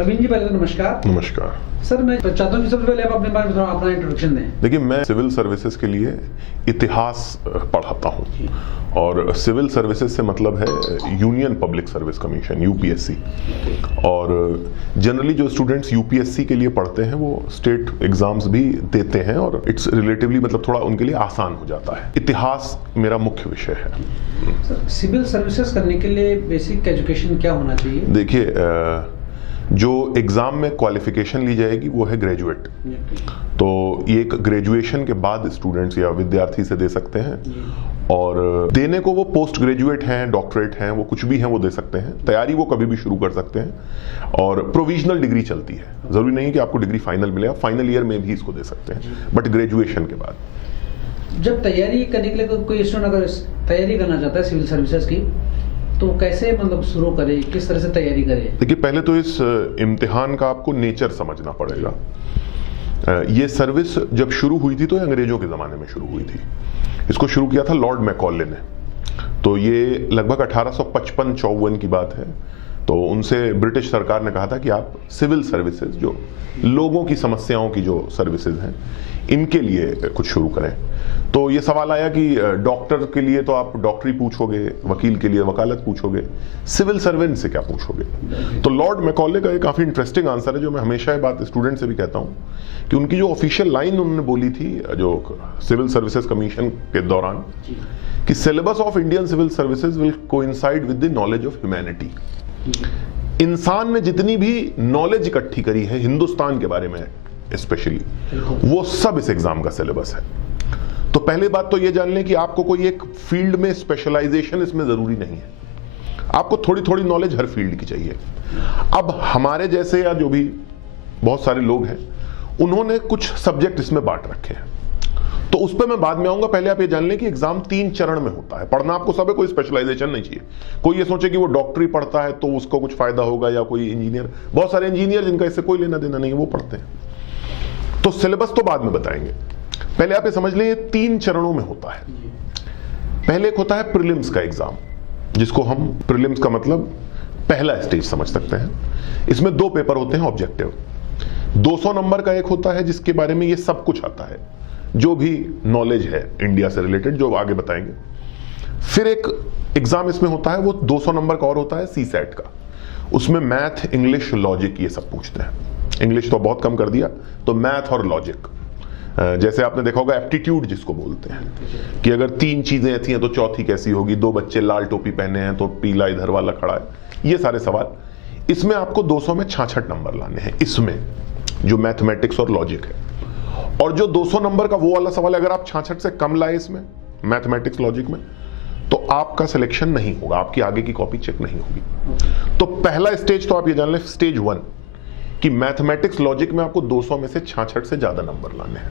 परवीन जी, पहले तो नमस्कार। नमस्कार सर, मैं चाहता हूँ कि सबसे पहले आप अपने बारे में थोड़ा अपना इंट्रोडक्शन दें। देखिए, मैं सिविल सर्विसेज के लिए इतिहास पढ़ाता हूँ और सिविल सर्विसेज से मतलब है union public service commission, UPSC. और जनरली जो स्टूडेंट्स यूपीएससी के लिए पढ़ते हैं वो स्टेट एग्जाम्स भी देते हैं और इट्स रिलेटिवली मतलब थोड़ा उनके लिए आसान हो जाता है। इतिहास मेरा मुख्य विषय है। सर, सिविल सर्विसेज करने के लिए बेसिक एजुकेशन क्या होना चाहिए? देखिए, जो एग्जाम में क्वालिफिकेशन ली जाएगी वो है ग्रेजुएट। तो ये एक ग्रेजुएशन के बाद स्टूडेंट्स या विद्यार्थी से दे सकते हैं और देने को वो पोस्ट ग्रेजुएट हैं, डॉक्टरेट हैं, वो कुछ भी हैं वो दे सकते हैं। तैयारी वो कभी भी शुरू कर सकते हैं और प्रोविजनल डिग्री चलती है। जरूरी नहीं कि आपको डिग्री फाइनल मिले, आप फाइनल ईयर में भी इसको दे सकते हैं, बट ग्रेजुएशन के बाद। जब तैयारी करने के लिए कोई स्टूडेंट अगर तैयारी करना चाहता है सिविल सर्विसेज की, तो कैसे मतलब शुरू करे, किस तरह से तैयारी करे? देखिए, पहले तो इस इम्तिहान का आपको नेचर समझना पड़ेगा। ये सर्विस जब शुरू हुई थी तो ये अंग्रेजों के ज़माने में शुरू हुई थी। इसको शुरू किया था लॉर्ड मैकॉले ने। तो ये लगभग 1855-54 की बात है। तो उनसे ब्रिटिश सरकार ने कहा था कि आप सिविल सर्विसेज, जो लोगों की समस्याओं की जो सर्विसेज हैं, इनके लिए कुछ शुरू करें। तो ये सवाल आया कि डॉक्टर के लिए तो आप डॉक्टरी पूछोगे, वकील के लिए वकालत पूछोगे, सिविल सर्वेंट से क्या पूछोगे? तो लॉर्ड मैकॉले का एक काफ़ी इंटरेस्टिंग आंसर है, जो मैं हमेशा ये बात स्टूडेंट से भी कहता हूँ, कि उनकी जो ऑफिशियल लाइन उन्होंने बोली थी जो सिविल सर्विसेज कमीशन के दौरान, कि syllabus of Indian civil services will coincide with the knowledge of humanity. इंसान ने जितनी भी नॉलेज इकट्ठी करी है हिंदुस्तान के बारे में स्पेशली, वो सब इस एग्जाम का सिलेबस है। तो पहली बात तो ये जान लें कि आपको कोई एक फील्ड में स्पेशलाइजेशन इसमें जरूरी नहीं है। आपको थोड़ी थोड़ी नॉलेज हर फील्ड की चाहिए। अब हमारे जैसे या जो भी बहुत सारे लोग हैं, उन्होंने कुछ सब्जेक्ट इसमें बांट रखे हैं, तो उस पर मैं बाद में आऊंगा। पहले आप ये जान लें कि एग्जाम 3 चरण में होता है। पढ़ना आपको सब है, कोई स्पेशलाइजेशन नहीं चाहिए। कोई ये सोचे कि वो डॉक्टरी पढ़ता है तो उसको कुछ फायदा होगा, या कोई इंजीनियर, बहुत सारे इंजीनियर जिनका इससे कोई लेना देना नहीं है वो पढ़ते हैं। तो सिलेबस तो बाद में बताएंगे, पहले आप ये समझ लें ये 3 चरणों में होता है। पहले एक होता है प्रीलिम्स का एग्जाम, जिसको हम प्रीलिम्स का मतलब पहला स्टेज समझ सकते हैं। इसमें 2 पेपर होते हैं ऑब्जेक्टिव। 200 नंबर का एक होता है जिसके बारे में ये सब कुछ आता है, जो भी नॉलेज है इंडिया से रिलेटेड, जो आगे बताएंगे। फिर एक एग्जाम इसमें होता है, वो 200 नंबर का और होता है सीसैट का। उसमें मैथ, इंग्लिश, लॉजिक ये सब पूछते हैं। इंग्लिश तो बहुत कम कर दिया, तो मैथ और लॉजिक। जैसे आपने देखा होगा एप्टीट्यूड जिसको बोलते हैं, कि अगर 3 चीजें ऐसी हैं तो चौथी कैसी होगी, 2 बच्चे लाल टोपी पहने हैं तो पीला इधर वाला खड़ा है, ये सारे सवाल। इसमें आपको 200 में 66 नंबर लाने हैं, इसमें जो मैथमेटिक्स और लॉजिक है। और जो 200 नंबर का वो वाला सवाल, अगर आप 66 से कम लाए इसमें मैथमेटिक्स लॉजिक में, तो आपका सिलेक्शन नहीं होगा, आपकी आगे की कॉपी चेक नहीं होगी। तो पहला स्टेज तो आप ये जान लें, स्टेज 1, कि मैथमेटिक्स लॉजिक में आपको 200 में से 66 से ज्यादा नंबर लाने हैं।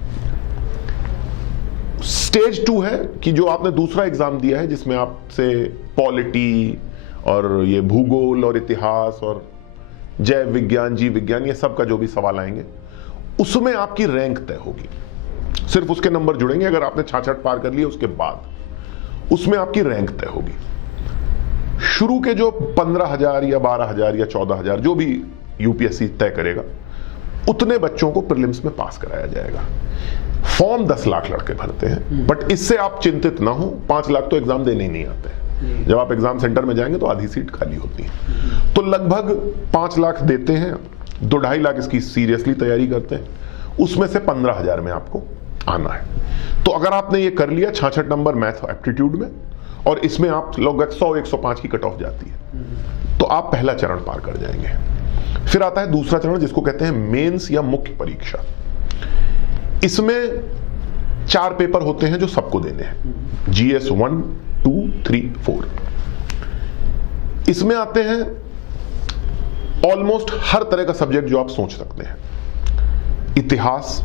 स्टेज 2 है कि जो आपने दूसरा एग्जाम दिया है, जिसमें आपसे पॉलिटी और ये भूगोल और इतिहास और जैव विज्ञान, जीव विज्ञान, ये सब का जो भी सवाल आएंगे, उसमें आपकी रैंक तय होगी। सिर्फ उसके नंबर जुड़ेंगे अगर आपने 66 पार कर लिए, उसके बाद उसमें आपकी रैंक तय होगी। शुरू के जो 15,000 या 12,000 या 14,000 जो भी यूपीएससी तय करेगा, उतने बच्चों को प्रीलिम्स में पास कराया जाएगा। फॉर्म 10 लाख लड़के भरते हैं, बट इससे आप चिंतित ना हो, 5 लाख तो एग्जाम देने ही नहीं आते। जब आप एग्जाम सेंटर में जाएंगे तो आधी सीट खाली होती है। तो लगभग 5 लाख देते हैं, 2-2.5 लाख इसकी सीरियसली तैयारी करते हैं। उसमें से 15,000 में आपको आना है। तो अगर आपने ये कर लिया 66 नंबर मैथ एप्टीट्यूड में, और इसमें आप लगभग 100-105 की कट ऑफ जाती है, तो आप पहला चरण पार कर जाएंगे। फिर आता है दूसरा चरण, जिसको कहते हैं मेंस या मुख्य परीक्षा। इसमें 4 पेपर होते हैं जो सबको देने हैं, GS 1, 2, 3, 4। इसमें आते हैं ऑलमोस्ट हर तरह का सब्जेक्ट जो आप सोच सकते हैं। इतिहास,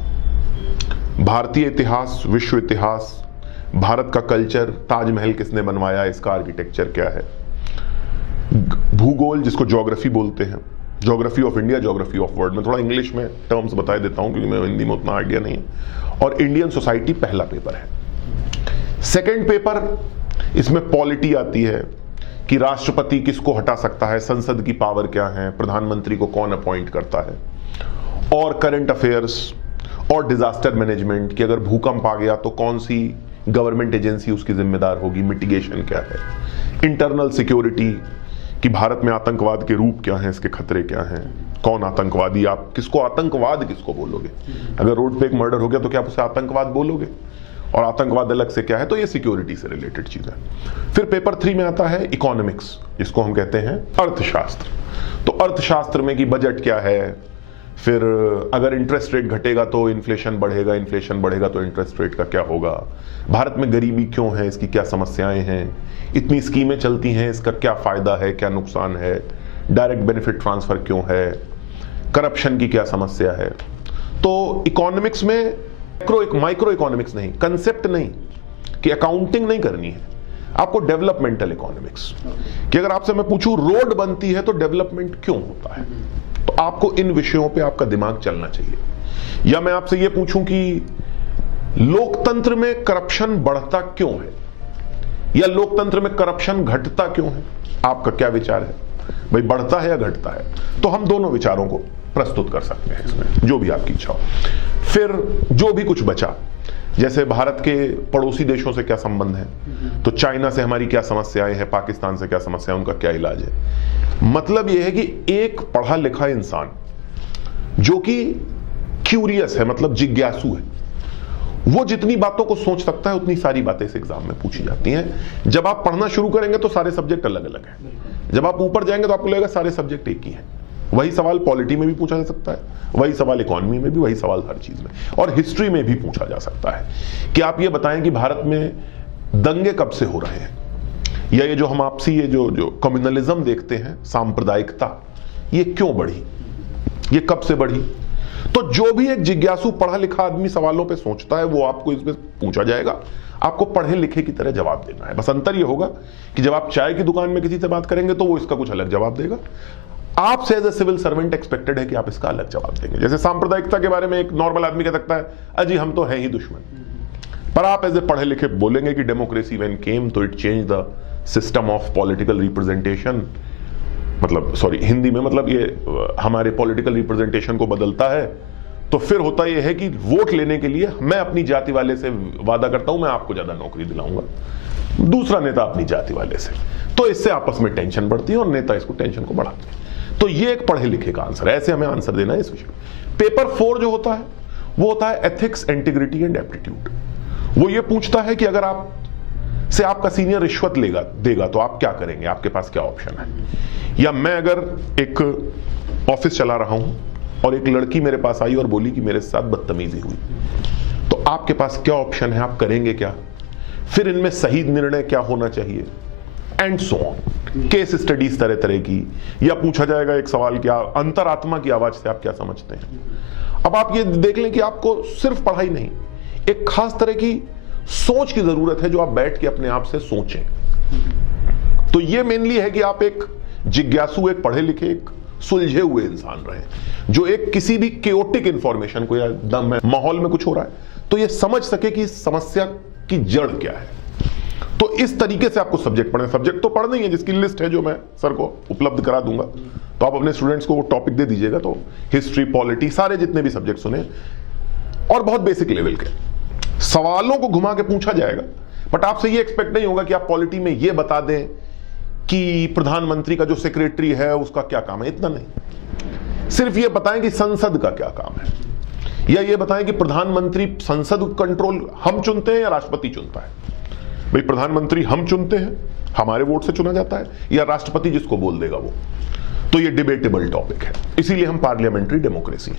भारतीय इतिहास, विश्व इतिहास, भारत का कल्चर, ताजमहल किसने बनवाया, इसका आर्किटेक्चर क्या है। भूगोल, जिसको ज्योग्राफी बोलते हैं, geography of India, geography of world. मैं थोड़ा इंग्लिश में टर्म्स बता देता हूं क्योंकि मैं हिंदी में उतना आइडिया नहीं है। और इंडियन सोसाइटी पहला पेपर है। सेकंड पेपर, इसमें पॉलिटी आती है, कि राष्ट्रपति किसको हटा सकता है, संसद की पावर क्या है, प्रधानमंत्री को कौन अपॉइंट करता है, और करंट अफेयर्स और डिजास्टर मैनेजमेंट कि अगर भूकंप आ गया तो कौन सी गवर्नमेंट एजेंसी उसकी जिम्मेदार होगी, मिटिगेशन क्या है, इंटरनल सिक्योरिटी कि भारत में आतंकवाद के रूप क्या हैं, इसके खतरे क्या हैं, कौन आतंकवादी, आप किसको आतंकवाद किसको बोलोगे, अगर रोड पे एक मर्डर हो गया तो क्या आप उसे आतंकवाद बोलोगे, और आतंकवाद अलग से क्या है, तो ये सिक्योरिटी से रिलेटेड चीज है। फिर पेपर 3 में आता है इकोनॉमिक्स, जिसको हम कहते हैं अर्थशास्त्र। तो अर्थशास्त्र में कि बजट क्या है, फिर अगर इंटरेस्ट रेट घटेगा तो इन्फ्लेशन बढ़ेगा, इन्फ्लेशन बढ़ेगा तो इंटरेस्ट रेट का क्या होगा, भारत में गरीबी क्यों है, इसकी क्या समस्याएं हैं, इतनी स्कीमें चलती हैं, इसका क्या फायदा है, क्या नुकसान है, डायरेक्ट बेनिफिट ट्रांसफर क्यों है, करप्शन की क्या समस्या है। तो इकोनॉमिक्स में माइक्रो इकोनॉमिक्स नहीं, कंसेप्ट नहीं कि अकाउंटिंग नहीं करनी है आपको, डेवलपमेंटल इकोनॉमिक्स कि अगर आपसे मैं पूछूं रोड बनती है तो डेवलपमेंट क्यों होता है, तो आपको इन विषयों पे आपका दिमाग चलना चाहिए। या मैं आपसे ये पूछूं कि लोकतंत्र में करप्शन बढ़ता क्यों है, या लोकतंत्र में करप्शन घटता क्यों है, आपका क्या विचार है, भाई बढ़ता है या घटता है, तो हम दोनों विचारों को प्रस्तुत कर सकते हैं इसमें, जो भी आपकी इच्छा हो। फिर जो भी कुछ बचा, जैसे भारत के पड़ोसी देशों से क्या संबंध है, तो चाइना से हमारी क्या समस्याएं हैं, पाकिस्तान से क्या समस्या है, उनका क्या इलाज है। मतलब यह है कि एक पढ़ा लिखा इंसान जो कि क्यूरियस है, मतलब जिज्ञासु है, वो जितनी बातों को सोच सकता है उतनी सारी बातें इस एग्जाम में पूछी जाती हैं। जब आप पढ़ना शुरू करेंगे तो सारे सब्जेक्ट अलग अलग हैं, जब आप ऊपर जाएंगे तो आपको लगेगा सारे सब्जेक्ट एक ही हैं। वही सवाल पॉलिटी में भी पूछा जा सकता है, वही सवाल इकोनॉमी में भी, वही सवाल हर चीज में, और हिस्ट्री में भी पूछा जा सकता है कि आप ये बताएं कि भारत में दंगे कब से हो रहे हैं, या ये जो हम आपसी ये जो कम्युनलिज्म देखते हैं, सांप्रदायिकता, ये क्यों बढ़ी, ये कब से बढ़ी। तो जो भी एक जिज्ञासु पढ़ा लिखा आदमी सवालों पे सोचता है वो आपको इसमें पूछा जाएगा, आपको पढ़े लिखे की तरह जवाब देना है। बस अंतर ये होगा कि जब आप चाय की दुकान में किसी से बात करेंगे तो वो इसका कुछ अलग जवाब देगा, आपसे as a civil servant expected है कि आप इसका अलग जवाब देंगे। जैसे सांप्रदायिकता के बारे में एक नॉर्मल आदमी कह सकता है अजी हम तो हैं ही दुश्मन, पर आप एज ए पढ़े लिखे बोलेंगे कि डेमोक्रेसी व्हेन केम तो it change the system of political representation, मतलब सॉरी हिंदी में, मतलब ये हमारे पॉलिटिकल रिप्रेजेंटेशन को बदलता है। तो फिर होता यह है कि वोट लेने के लिए मैं अपनी जाति वाले से वादा करता हूं मैं आपको ज्यादा नौकरी दिलाऊंगा, दूसरा नेता अपनी जाति वाले से, तो इससे आपस में टेंशन बढ़ती है और नेता इसको टेंशन को बढ़ाते हैं। तो ये एक पढ़े लिखे का आंसर है, ऐसे हमें आंसर देना है इस विषय में। पेपर 4 जो होता है वो होता है एथिक्स, इंटीग्रिटी एंड एप्टीट्यूड। वो ये पूछता है कि अगर आप से आपका सीनियर रिश्वत देगा तो आप क्या करेंगे, आपके पास क्या ऑप्शन है। या मैं अगर एक ऑफिस चला रहा हूं और एक लड़की मेरे पास आई और बोली कि मेरे साथ बदतमीजी हुई, तो आपके पास क्या ऑप्शन है, आप करेंगे क्या, फिर इनमें सही निर्णय क्या होना चाहिए, and so on. Case studies तरह तरह की, या पूछा जाएगा एक सवाल क्या अंतरात्मा की आवाज से आप क्या समझते हैं। अब आप ये देख लें कि आपको सिर्फ पढ़ाई नहीं, एक खास तरह की सोच की जरूरत है जो आप बैठ के अपने आप से सोचें। तो ये मेनली है कि आप एक जिज्ञासु, एक पढ़े लिखे, एक सुलझे हुए इंसान रहे, जो एक किसी भी केओटिक इंफॉर्मेशन को या दम माहौल में कुछ हो रहा है तो ये समझ सके कि समस्या की जड़ क्या है। तो इस तरीके से आपको सब्जेक्ट पढ़ना, सब्जेक्ट तो पढ़ना ही है जिसकी लिस्ट है जो मैं सर को उपलब्ध करा दूंगा, तो आप अपने स्टूडेंट्स को वो टॉपिक दे दीजिएगा, तो हिस्ट्री, पॉलिटी, सारे जितने भी सब्जेक्ट सुने, और बहुत बेसिक लेवल के सवालों को घुमा के पूछा जाएगा। बट आपसे ये एक्सपेक्ट नहीं होगा कि आप पॉलिटी में ये बता दें कि प्रधानमंत्री का जो सेक्रेटरी है उसका क्या काम है, इतना नहीं। सिर्फ ये बताएं कि संसद का क्या काम है, या ये बताएं कि प्रधानमंत्री, संसद कंट्रोल हम चुनते हैं या राष्ट्रपति चुनता है। भाई प्रधानमंत्री हम चुनते हैं, हमारे वोट से चुना जाता है, या राष्ट्रपति जिसको बोल देगा वो, तो ये डिबेटेबल टॉपिक है, इसीलिए हम पार्लियामेंट्री डेमोक्रेसी।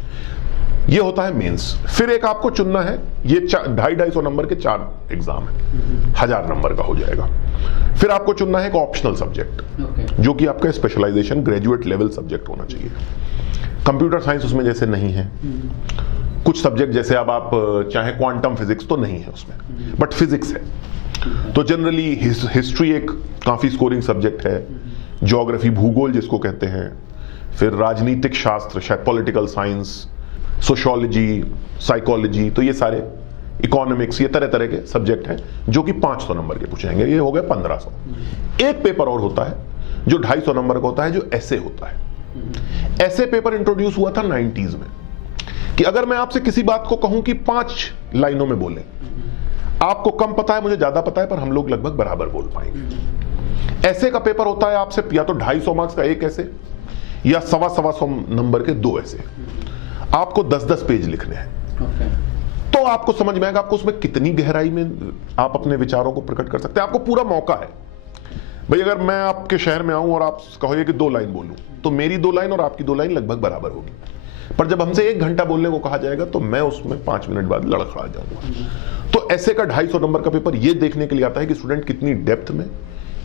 ये होता है मेंस। फिर एक आपको चुनना है, ये 250-250 नंबर के 4 एग्जाम है, 1000 नंबर का हो जाएगा। फिर आपको चुनना है एक ऑप्शनल सब्जेक्ट, जो कि आपका स्पेशलाइजेशन ग्रेजुएट लेवल सब्जेक्ट होना चाहिए। कंप्यूटर साइंस उसमें जैसे नहीं है, कुछ सब्जेक्ट जैसे अब आप चाहे क्वांटम फिजिक्स तो नहीं है उसमें, बट फिजिक्स है। तो जनरली हिस्ट्री एक काफी स्कोरिंग सब्जेक्ट है, ज्योग्राफी, भूगोल जिसको कहते हैं, फिर राजनीतिक शास्त्र, शायद पॉलिटिकल साइंस, सोशियोलॉजी, साइकोलॉजी, तो ये सारे इकोनॉमिक्स, ये तरह तरह के सब्जेक्ट हैं जो कि 500 नंबर के पूछे जाएंगे। ये हो गए 1500। एक पेपर और होता है जो 250 नंबर का होता है, जो ऐसे होता है। ऐसे पेपर इंट्रोड्यूस हुआ था 90s में, कि अगर मैं आपसे किसी बात को कहूं कि 5 लाइनों में बोलें, आपको कम पता है, मुझे ज्यादा पता है, पर हम लोग लगभग बराबर बोल पाएंगे। ऐसे का पेपर होता है आपसे या तो 250 मार्क्स का एक ऐसे, या 100 नंबर के 2 ऐसे। आपको 10-10 पेज लिखने हैं। तो आपको समझ में आएगा आपको उसमें कितनी गहराई में आप अपने विचारों को प्रकट कर सकते हैं। आपको पूरा मौका है भाई। अगर मैं आपके शहर में आऊं और आप कहोगे कि 2 लाइन बोलूं, तो मेरी 2 लाइन और आपकी 2 लाइन लगभग बराबर होगी। पर जब हमसे 1 घंटा बोलने को कहा जाएगा तो मैं उसमें 5 मिनट बाद लड़खड़ा जाऊंगा। तो ऐसे का 250 नंबर का पेपर ये देखने के लिए आता है कि स्टूडेंट कितनी डेप्थ में,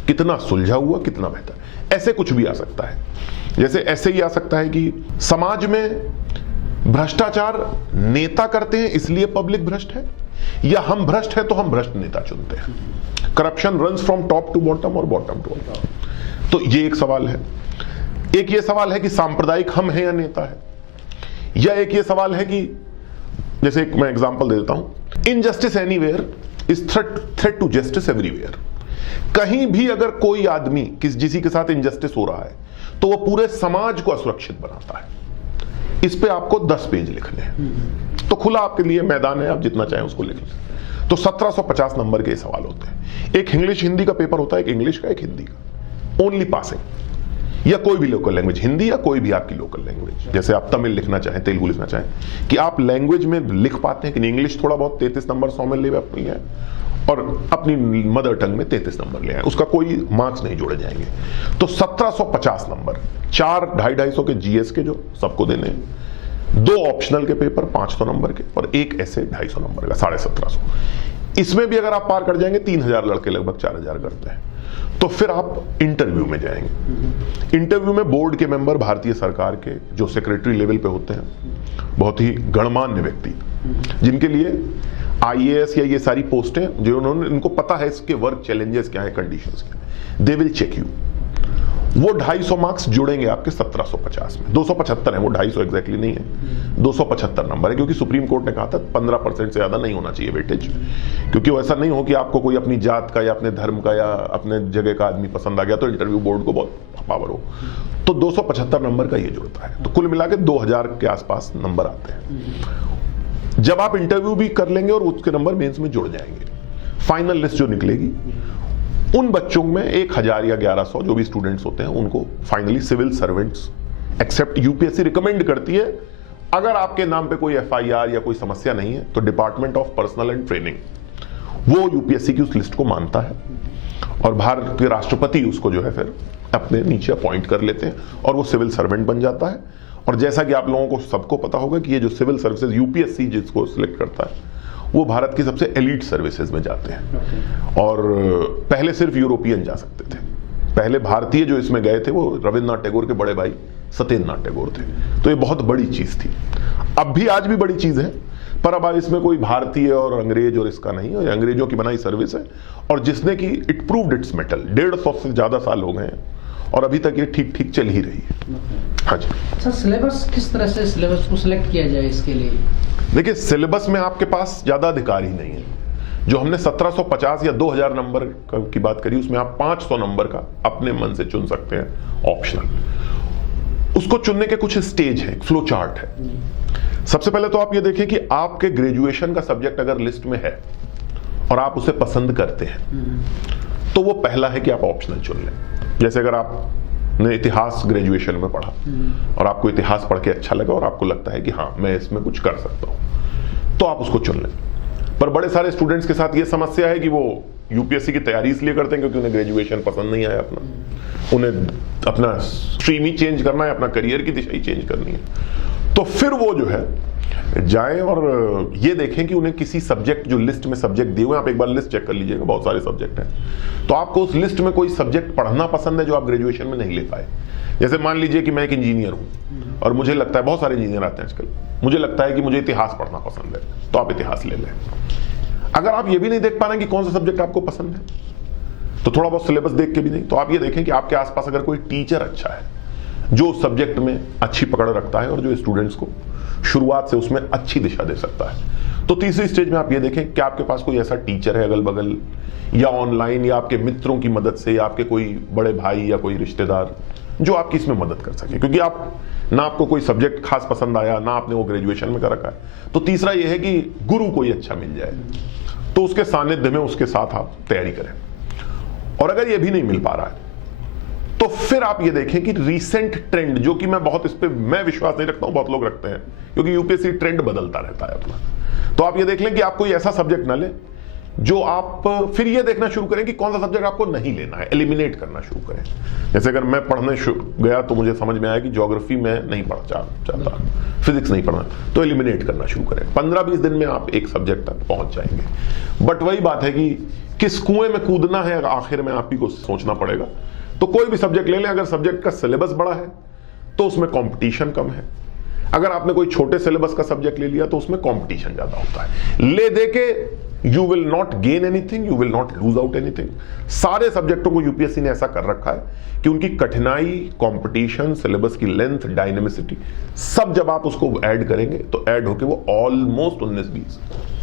कितना सुलझा हुआ, कितना बेहतर। ऐसे कुछ भी आ सकता है। जैसे ऐसे ही आ सकता है कि समाज में भ्रष्टाचार नेता करते हैं इसलिए पब्लिक भ्रष्ट है, या हम भ्रष्ट हैं तो हम भ्रष्ट नेता चुनते हैं। Corruption runs from top to bottom और बॉटम टू टॉप। तो ये एक सवाल है। एक ये सवाल है कि सांप्रदायिक हम हैं या नेता है, या एक ये सवाल है कि जैसे एक मैं एग्जांपल दे देता हूं, injustice anywhere is threat to justice everywhere. कहीं भी अगर कोई आदमी किसी के साथ इनजस्टिस हो रहा है तो वो पूरे समाज को असुरक्षित बनाता है। इस पे आपको 10 पेज लिखने हैं। तो खुला आपके लिए मैदान है, आप जितना चाहें उसको लिख लें। तो 1750 नंबर के सवाल होते हैं। एक इंग्लिश हिंदी का पेपर होता है, एक इंग्लिश का, एक हिंदी का, ओनली पासिंग, या कोई भी लोकल लैंग्वेज, हिंदी या कोई भी आपकी लोकल लैंग्वेज। जैसे आप तमिल लिखना चाहें, तेलुगु लिखना चाहें, कि आप लैंग्वेज में लिख पाते हैं कि इंग्लिश थोड़ा बहुत 33 नंबर 100 में ले अपनी है, और अपनी मदर टंग में 33 नंबर ले आए, उसका कोई मार्क्स नहीं जोड़े जाएंगे। तो 1750 नंबर, 4 250 के जीएस के जो सबको देने हैं, 2 ऑप्शनल के पेपर 500 नंबर के, और एक ऐसे 250 नंबर का 1750। इसमें भी अगर आप पार कर जाएंगे, 3000 लड़के लगभग 4000 करते हैं, तो फिर आप इंटरव्यू में जाएंगे। इंटरव्यू में बोर्ड के मेंबर, भारतीय सरकार के जो सेक्रेटरी लेवल पे होते हैं, बहुत ही गणमान्य व्यक्ति, जिनके लिए आईएएस या ये सारी पोस्टें जो उन्होंने, इनको पता है इसके वर्क चैलेंजेस क्या है, कंडीशंस क्या है, दे विल चेक यू। वो 250 मार्क्स जुड़ेंगे आपके 1750 में। 275 है वो, 250 एग्जैक्टली नहीं है, 275 नंबर है, क्योंकि सुप्रीम कोर्ट ने कहा था 15% से ज्यादा नहीं होना चाहिए वेटेज, क्योंकि वो ऐसा नहीं हो कि आपको कोई अपनी जात का या अपने धर्म का या अपने जगह का आदमी पसंद आ गया तो इंटरव्यू बोर्ड को बहुत पावर हो। तो 275 नंबर का ये जुड़ता है। तो कुल मिला के 2000 के आसपास नंबर आते हैं। जब आप इंटरव्यू भी कर लेंगे और उसके नंबर मेंस में जुड़ जाएंगे, फाइनल लिस्ट जो निकलेगी, उन बच्चों में 1000 या 1100 जो भी स्टूडेंट्स होते हैं, उनको finally civil servants accept UPSC recommend करती है। अगर आपके नाम पे कोई एफआईआर या कोई समस्या नहीं है तो department of personal and training वो यूपीएससी की उस लिस्ट को मानता है, और भारत के राष्ट्रपति उसको जो है फिर अपने नीचे अपॉइंट कर लेते हैं, और वो सिविल सर्वेंट बन जाता है। और जैसा कि आप लोगों को सबको पता होगा कि ये जो सिविल सर्विसेज यूपीएससी जिसको सिलेक्ट करता है, वो भारत की सबसे एलीट सर्विसेज में जाते हैं। और पहले सिर्फ यूरोपियन जा सकते थे। पहले भारतीय जो इसमें गए थे वो रविन्द्रनाथ टैगोर के बड़े भाई सत्येंद्रनाथ टैगोर थे। तो ये बहुत बड़ी चीज थी। अब भी आज भी बड़ी चीज है, पर अब इसमें कोई भारतीय और अंग्रेज और इसका नहीं है, अंग्रेजों की बनाई सर्विस है, और जिसने की इट प्रूव्ड इट्स मेटल। 150 से ज्यादा साल हो गए हैं और अभी तक ये ठीक ठीक चल ही रही है। हाँ जी सर, सिलेबस किस तरह से सिलेबस को सिलेक्ट किया जाए इसके लिए? देखिए, सिलेबस में आपके पास ज्यादा अधिकार ही नहीं है। जो हमने 1750 या 2000 नंबर की बात करी, उसमें आप 500 नंबर का अपने मन से चुन सकते हैं ऑप्शनल। उसको चुनने के कुछ स्टेज है, फ्लो चार्ट है। सबसे पहले तो आप ये देखें कि आपके ग्रेजुएशन का सब्जेक्ट अगर लिस्ट में है और आप उसे पसंद करते हैं, तो वो पहला है कि आप ऑप्शनल चुन लें। जैसे अगर आपने इतिहास ग्रेजुएशन में पढ़ा और आपको इतिहास पढ़ के अच्छा लगा और आपको लगता है कि हाँ मैं इसमें कुछ कर सकता हूं, तो आप उसको चुन लें। पर बड़े सारे स्टूडेंट्स के साथ ये समस्या है कि वो यूपीएससी की तैयारी इसलिए करते हैं क्योंकि उन्हें ग्रेजुएशन पसंद नहीं आया अपना, उन्हें अपना स्ट्रीम ही चेंज करना है, अपना करियर की दिशा ही चेंज करनी है। तो फिर वो जो है जाएं और ये देखें कि उन्हें किसी सब्जेक्ट, जो लिस्ट में सब्जेक्ट दिए हुए हैं, आप एक बार लिस्ट चेक कर लीजिएगा, बहुत सारे सब्जेक्ट हैं, तो आपको उस लिस्ट में कोई सब्जेक्ट पढ़ना पसंद है जो आप ग्रेजुएशन में नहीं ले पाए। जैसे मान लीजिए कि मैं एक इंजीनियर हूं और मुझे लगता है, बहुत सारे इंजीनियर आते हैं आजकल, मुझे लगता है कि मुझे इतिहास पढ़ना पसंद है, तो आप इतिहास ले लें। अगर आप ये भी नहीं देख पा रहे कि कौन सा सब्जेक्ट आपको पसंद है, तो थोड़ा बहुत सिलेबस देख के भी नहीं, तो आप ये देखें कि आपके आसपास अगर कोई टीचर अच्छा है जो सब्जेक्ट में अच्छी पकड़ रखता है और जो स्टूडेंट्स को शुरुआत से उसमें अच्छी दिशा दे सकता है, तो तीसरी स्टेज में आप ये देखें कि आपके पास कोई ऐसा टीचर है अगल बगल या ऑनलाइन या आपके मित्रों की मदद से या आपके कोई बड़े भाई या कोई रिश्तेदार जो आपकी इसमें मदद कर सके, क्योंकि आप ना आपको कोई सब्जेक्ट खास पसंद आया ना आपने वो ग्रेजुएशन में कर रखा है। तो तीसरा ये है कि गुरु कोई अच्छा मिल जाए तो उसके सानिध्य में उसके साथ आप तैयारी करें। और अगर ये भी नहीं मिल पा रहा है तो फिर आप ये देखें कि रीसेंट ट्रेंड, जो कि इस पे मैं विश्वास नहीं रखता हूं, बहुत लोग रखते हैं, क्योंकि यूपीएससी ट्रेंड बदलता रहता है अपना। तो आप ये देख लें कि आप कोई ऐसा सब्जेक्ट ना लें जो आप फिर ये देखना शुरू करें कि कौन सा सब्जेक्ट आपको नहीं लेना है, एलिमिनेट करना शुरू करें। जैसे अगर मैं पढ़ने गया तो मुझे समझ में आया कि ज्योग्राफी में नहीं पढ़ना चाहता, फिजिक्स नहीं पढ़ना, तो एलिमिनेट करना शुरू करें। 15-20 दिन में आप एक सब्जेक्ट तक पहुंच जाएंगे। बट वही बात है कि किस कुएं में कूदना है आखिर में आप ही को सोचना पड़ेगा। तो कोई भी सब्जेक्ट ले लें, अगर सब्जेक्ट का सिलेबस बड़ा है तो उसमें कंपटीशन कम है। अगर आपने कोई छोटे सिलेबस का सब्जेक्ट ले लिया तो उसमें कंपटीशन ज्यादा होता है। ले दे के you will not gain anything, you will not lose out anything. सारे सब्जेक्टों को यूपीएससी ने ऐसा कर रखा है कि उनकी कठिनाई, कंपटीशन, सिलेबस की लेंथ, डायनेमिसिटी, सब जब आप उसको ऐड करेंगे तो ऐड होके वो ऑलमोस्ट 19-20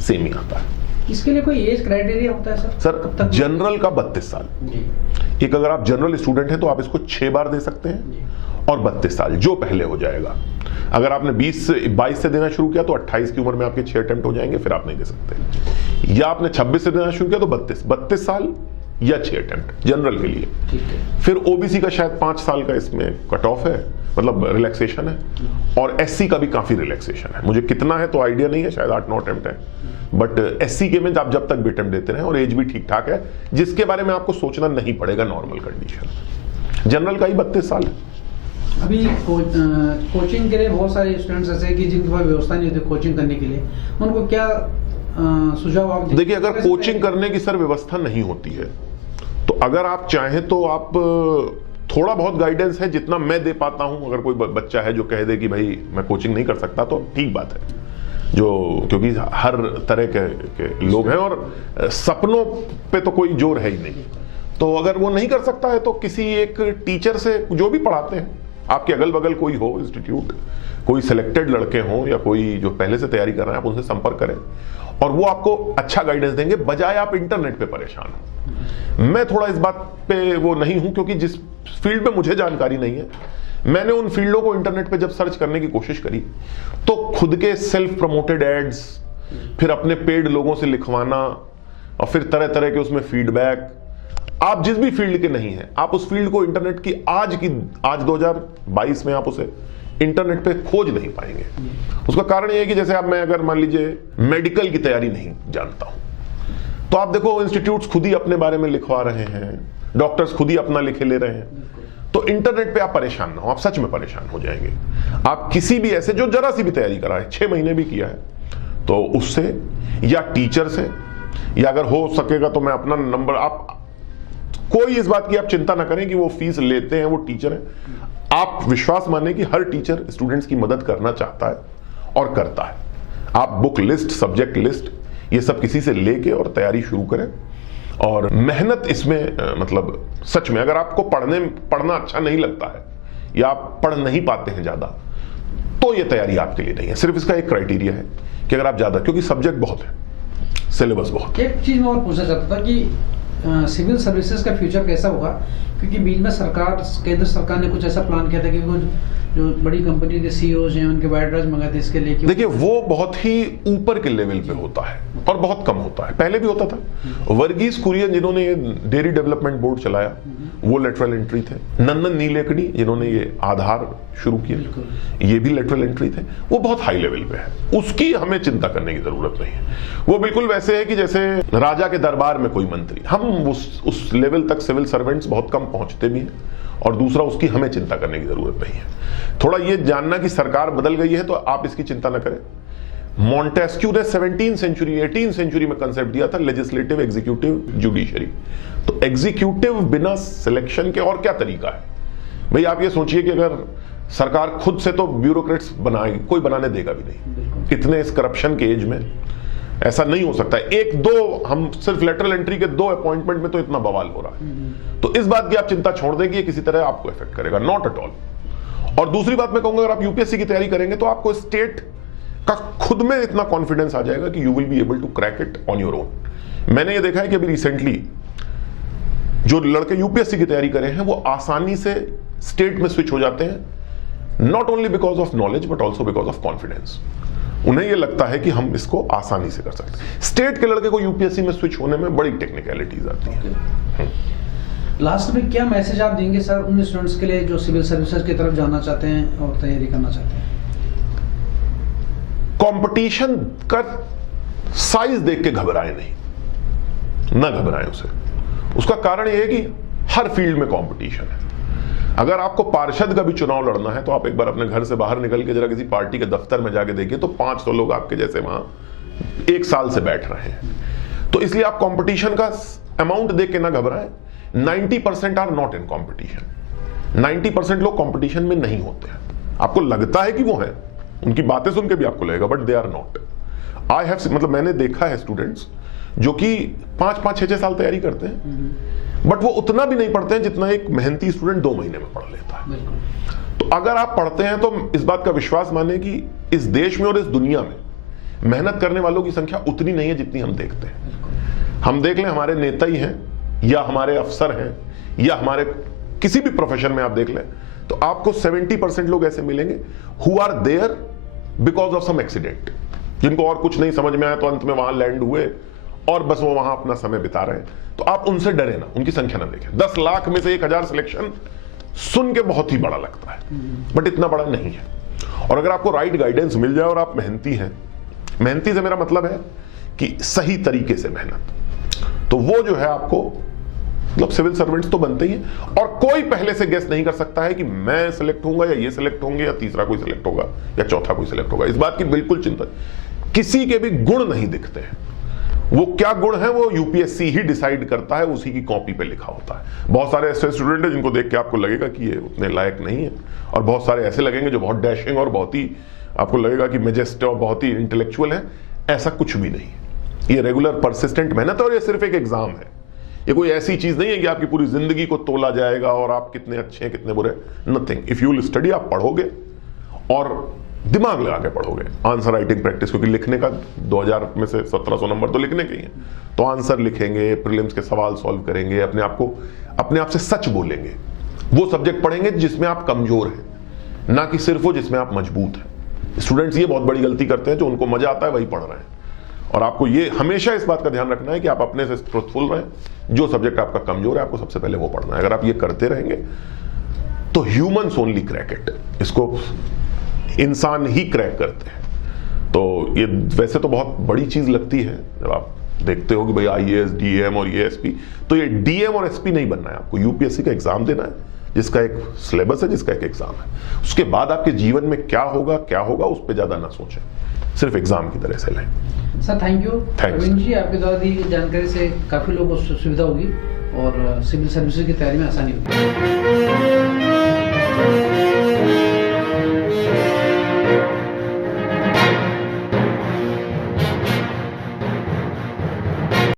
सेम ही आता है। इसके लिए कोई एज क्राइटेरिया होता है सर? सर जनरल का 32 साल। एक अगर आप जनरल स्टूडेंट हैं तो आप इसको 6 बार दे सकते हैं, और 32 साल जो पहले हो जाएगा। अगर आपने 22 से देना शुरू किया तो 28 की उम्र में आपके 6 अटेम्प्ट हो जाएंगे, फिर आप नहीं दे सकते। या आपने 26 से देना शुरू किया तो 32 साल या 6 अटेम्प्ट जनरल के लिए। फिर ओबीसी का शायद 5 साल का इसमें कट ऑफ है, मतलब रिलैक्सेशन है, और एससी का भी काफी रिलैक्सेशन है। मुझे कितना है तो आइडिया नहीं है, शायद 8-9 अटेम्प्ट है। बट एससी के में आप जब तक भी अटेम्प्ट देते रहे, और एज भी ठीक ठाक है, जिसके बारे में आपको सोचना नहीं पड़ेगा नॉर्मल कंडीशन। जनरल का ही 32 साल है। अभी कोचिंग के लिए बहुत सारे स्टूडेंट्स ऐसे हैं कि जिनके पास व्यवस्था नहीं होती कोचिंग करने के लिए, उनको क्या सुझाव आप? देखिए, अगर कोचिंग करने की सर व्यवस्था नहीं होती है तो अगर आप चाहें तो आप थोड़ा बहुत गाइडेंस है जितना मैं दे पाता हूं। अगर कोई बच्चा है जो कह दे कि भाई मैं कोचिंग नहीं कर सकता, तो ठीक बात है, जो क्योंकि हर तरह के लोग हैं और सपनों पे तो कोई जोर है ही नहीं। तो अगर वो नहीं कर सकता है तो किसी एक टीचर से, जो भी पढ़ाते हैं, आपके अगल बगल कोई हो इंस्टीट्यूट, कोई सिलेक्टेड लड़के हों या कोई जो पहले से तैयारी कर रहे हैं, आप उनसे संपर्क करें और वो आपको अच्छा गाइडेंस देंगे, बजाय आप इंटरनेट पे परेशान हो। मैं थोड़ा इस बात पे वो नहीं हूं, क्योंकि जिस फील्ड में मुझे जानकारी नहीं है, मैंने उन फील्डों को इंटरनेट पे जब सर्च करने की कोशिश करी तो खुद के सेल्फ प्रमोटेड एड्स, फिर अपने पेड लोगों से लिखवाना, और फिर तरह तरह के उसमें फीडबैक। आप जिस भी फील्ड के नहीं हैं, आप उस फील्ड को इंटरनेट की आज 2022 में आप उसे इंटरनेट पे खोज नहीं पाएंगे। उसका कारण यह है कि जैसे आप, मैं अगर मान लीजिए मेडिकल की तैयारी नहीं जानता हूं, तो आप देखो इंस्टीट्यूट्स खुद ही अपने बारे में लिखवा रहे हैं, डॉक्टर्स खुद ही अपना लिखे ले रहे हैं। तो इंटरनेट पे आप परेशान ना हो, आप सच में परेशान हो जाएंगे। आप किसी भी ऐसे जो जरा सी भी तैयारी करा है, 6 महीने भी किया है, तो उससे या टीचर से, या अगर हो सकेगा तो मैं अपना नंबर, आप कोई इस बात की आप चिंता ना करें कि वो फीस लेते हैं, वो टीचर है। आप विश्वास माने कि हर टीचर स्टूडेंट्स की मदद करना चाहता है और करता है। आप बुक लिस्ट, सब्जेक्ट लिस्ट, ये सब किसी से लेके और तैयारी शुरू करें। और मेहनत इसमें मतलब सच में, अगर आपको पढ़ना अच्छा नहीं लगता है या आप पढ़ नहीं पाते हैं ज्यादा, तो ये तैयारी आपके लिए नहीं है। सिर्फ इसका एक क्राइटेरिया है कि अगर आप ज्यादा, क्योंकि सब्जेक्ट बहुत है, सिलेबस बहुत। एक चीज मैं और पूछना चाहता था कि सिविल सर्विसेज का फ्यूचर कैसा होगा, क्योंकि बीच में केंद्र सरकार ने कुछ ऐसा प्लान किया था कि वो जो बड़ी कंपनी के सीईओज हैं उनके बायोडाटा मंगाते थे इसके लिए। देखिए, वो बहुत ही ऊपर के लेवल पे होता है और बहुत कम होता है। पहले भी होता था। वर्गीज कुरियन जिन्होंने ये डेयरी डेवलपमेंट बोर्ड चलाया, वो लेटरल एंट्री थे। नंदन नीलेकणी जिन्होंने ये आधार शुरू किया, ये भी लेटरल एंट्री थे। वो बहुत हाई लेवल पे है, उसकी हमें चिंता करने की जरूरत नहीं है। वो बिल्कुल वैसे है कि जैसे राजा के दरबार में कोई मंत्री। हम उस लेवल तक सिविल सर्वेंट्स बहुत कम पहुंचते भी हैं, और दूसरा उसकी हमें चिंता करने की जरूरत नहीं है। थोड़ा ये जानना कि सरकार बदल गई है तो आप इसकी चिंता न करें। मॉन्टेस्क्यू ने 18 सेंचुरी में कंसेप्ट दिया था लेजिस्लेटिव, एग्जीक्यूटिव, जुडिशरी। तो एग्जीक्यूटिव बिना सिलेक्शन के और क्या तरीका है भाई? आप ये सोचिए कि अगर सरकार खुद से, तो ब्यूरोक्रेट्स बनाएगी, कोई बनाने देगा भी नहीं। इतने इस करप्शन के एज में ऐसा नहीं हो सकता है। 1-2 हम सिर्फ लेटरल एंट्री के 2 अपॉइंटमेंट में तो इतना बवाल हो रहा है। तो इस बात की आप चिंता छोड़ दें कि ये किसी तरह आपको इफेक्ट करेगा, नॉट एट ऑल। और दूसरी बात मैं कहूंगा, अगर आप यूपीएससी की तैयारी करेंगे तो आपको स्टेट का खुद में इतना कॉन्फिडेंस आ जाएगा कि you will be able to crack it on your own. मैंने ये देखा है कि अभी रिसेंटली जो लड़के यूपीएससी की तैयारी करे हैं वो आसानी से स्टेट में स्विच हो जाते हैं, not only because of knowledge but also because of confidence. उन्हें यह लगता है कि हम इसको आसानी से कर सकते हैं। स्टेट के लड़के को यूपीएससी में स्विच होने में बड़ी टेक्निकलिटीज आती है। लास्ट में क्या मैसेज आप देंगे सर उन स्टूडेंट्स के लिए जो सिविल सर्विसेज की तरफ जाना चाहते हैं और तैयारी करना चाहते हैं? कंपटीशन का साइज देख के घबराएं नहीं, ना घबराएं उसे। उसका कारण यह है कि हर फील्ड में कंपटीशन है। अगर आपको पार्षद का भी चुनाव लड़ना है तो आप एक बार अपने घर से बाहर निकल के जरा किसी पार्टी के दफ्तर में जाके देखिए तो 500 लोग आपके जैसे वहां 1 साल से बैठ रहे हैं। तो इसलिए आप कंपटीशन का अमाउंट देख के ना घबराएं। 90% आर नॉट इन कंपटीशन। 90% लोग कंपटीशन में नहीं होते हैं। आपको लगता है कि वो है, उनकी बातें सुन के भी आपको लगेगा, but they are not. I have मतलब मैंने देखा है स्टूडेंट्स जो कि 5-5, 6-6 साल तैयारी करते हैं, बट वो उतना भी नहीं पढ़ते हैं जितना एक मेहनती स्टूडेंट 2 महीने में पढ़ लेता है। तो अगर आप पढ़ते हैं तो इस बात का विश्वास माने कि इस देश में और इस दुनिया में मेहनत करने वालों की संख्या उतनी नहीं है जितनी हम देखते हैं। हम देख लें, हमारे नेता ही हैं या हमारे अफसर हैं या हमारे किसी भी प्रोफेशन में आप देख लें तो आपको 70% लोग ऐसे मिलेंगे who are there because of some accident, जिनको और कुछ नहीं समझ में आया तो अंत में वहां लैंड हुए और बस वो वहां अपना समय बिता रहे हैं। तो आप उनसे डरे ना, उनकी संख्या ना देखें। 10 लाख में से 1000 सिलेक्शन सुन के बहुत ही बड़ा लगता है, बट इतना बड़ा नहीं है। और अगर आपको राइट गाइडेंस मिल जाए और आप मेहनती हैं, मेहनती से मेरा मतलब है कि सही तरीके से मेहनत, तो वो जो है आपको मतलब सिविल सर्वेंट्स तो बनते ही हैं। और कोई पहले से गेस नहीं कर सकता है कि मैं सिलेक्ट होऊंगा या ये सिलेक्ट होंगे या तीसरा कोई सिलेक्ट होगा या चौथा कोई सिलेक्ट होगा। इस बात की बिल्कुल चिंता, किसी के भी गुण नहीं दिखते हैं। वो क्या गुण है वो यूपीएससी ही डिसाइड करता है, उसी की कॉपी पे लिखा होता है। बहुत सारे ऐसे स्टूडेंट हैं जिनको देख के आपको लगेगा कि ये उतने लायक नहीं है, और बहुत सारे ऐसे लगेंगे जो बहुत डैशिंग और बहुत ही आपको लगेगा कि मेजेस्ट और बहुत ही इंटेलेक्चुअल है। ऐसा कुछ भी नहीं है। ये रेगुलर परसिस्टेंट मेहनत है और ये सिर्फ एक एग्जाम है। ये कोई ऐसी चीज नहीं है कि आपकी पूरी जिंदगी को तोला जाएगा और आप कितने अच्छे हैं कितने बुरे। Nothing. If you will study, आप पढ़ोगे और दिमाग लगा के पढ़ोगे। आंसर राइटिंग प्रैक्टिस, क्योंकि लिखने का 2000 में से 1700 नंबर तो लिखने के ही हैं, तो आंसर लिखेंगे, प्रीलिम्स के सवाल सॉल्व करेंगे, अपने आप से सच बोलेंगे। वो सब्जेक्ट पढ़ेंगे जिसमें आप कमजोर हैं, ना कि सिर्फ वो जिसमें आप मजबूत हैं। स्टूडेंट्स ये बहुत बड़ी गलती करते हैं, जो उनको मजा आता है वही पढ़ रहे हैं। और आपको ये हमेशा इस बात का ध्यान रखना है कि आप अपने से ट्रुथफुल रहें। जो सब्जेक्ट आपका कमजोर है आपको सबसे पहले वो पढ़ना है। अगर आप ये करते रहेंगे तो ह्यूमंस ओनली क्रैक इट, इसको इंसान ही क्रैक करते हैं। तो ये वैसे तो बहुत बड़ी चीज लगती है जब आप देखते हो कि भाई आईएएस, डीएम और ये एसपी, तो ये डीएम और एसपी नहीं बनना है आपको। यूपीएससी का एग्जाम देना है जिसका एक सिलेबस है, जिसका एक एग्जाम है। उसके बाद आपके जीवन में क्या होगा उस पर ज्यादा ना सोचें, सिर्फ एग्जाम की तरह से लें। Sir thank you. Praveen ji, आपके द्वारा दी जानकारी से काफी लोगों को सुविधा होगी और सिविल सर्विसेज की तैयारी में आसानी होगी।